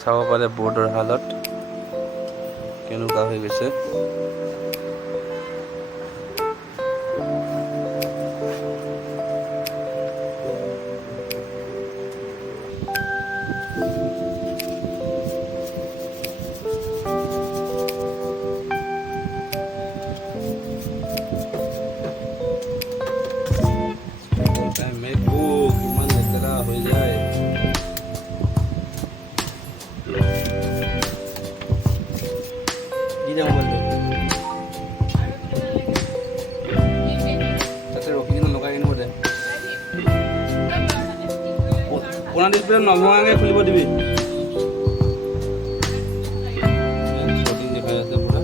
চাব পাৰে বৰ্ডৰ হালত কেনেকুৱা হৈ গৈছে। কিমান লেতেৰা হৈ যায়। তাতে ৰখি কিনে লগাই কিনে দে পুৰণা ডিছপ্লে নভঙাকে খুলিব দিবি। শ্বটিং দেখাই আছে পুৰা।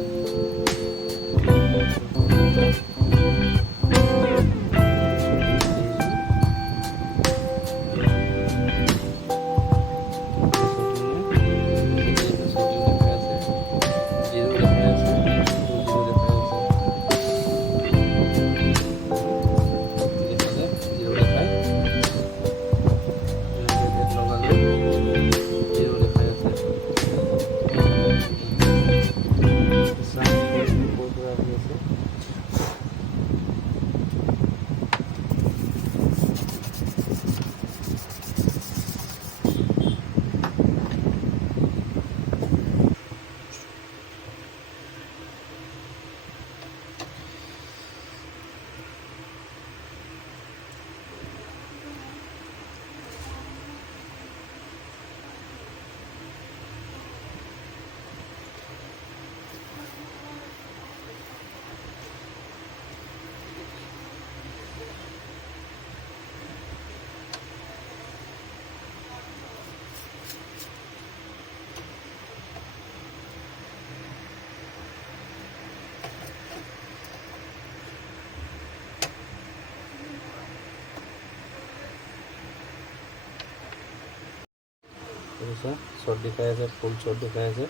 শর্ট দেখাই আছে, ফুল শর্ট দেখাই আছে।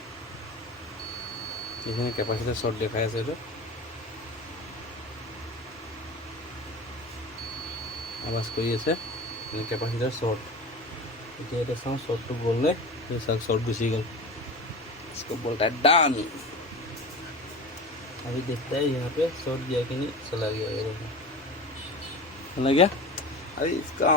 এখানে ক্যাপাসিটার শর্ট দেখাই আছে। এটা আওয়াজ কৰি আছে, ক্যাপাসিটার शॉर्ट। এতিয়া এটা চাওঁ শর্টটো গ'ল নে, शॉर्ट गुसी गल। इसको बोलता है डन। अभी देखता है यहाँ पे शॉर्ट गया कि नहीं, चला गया। ये देखो चला गया। अभी इसका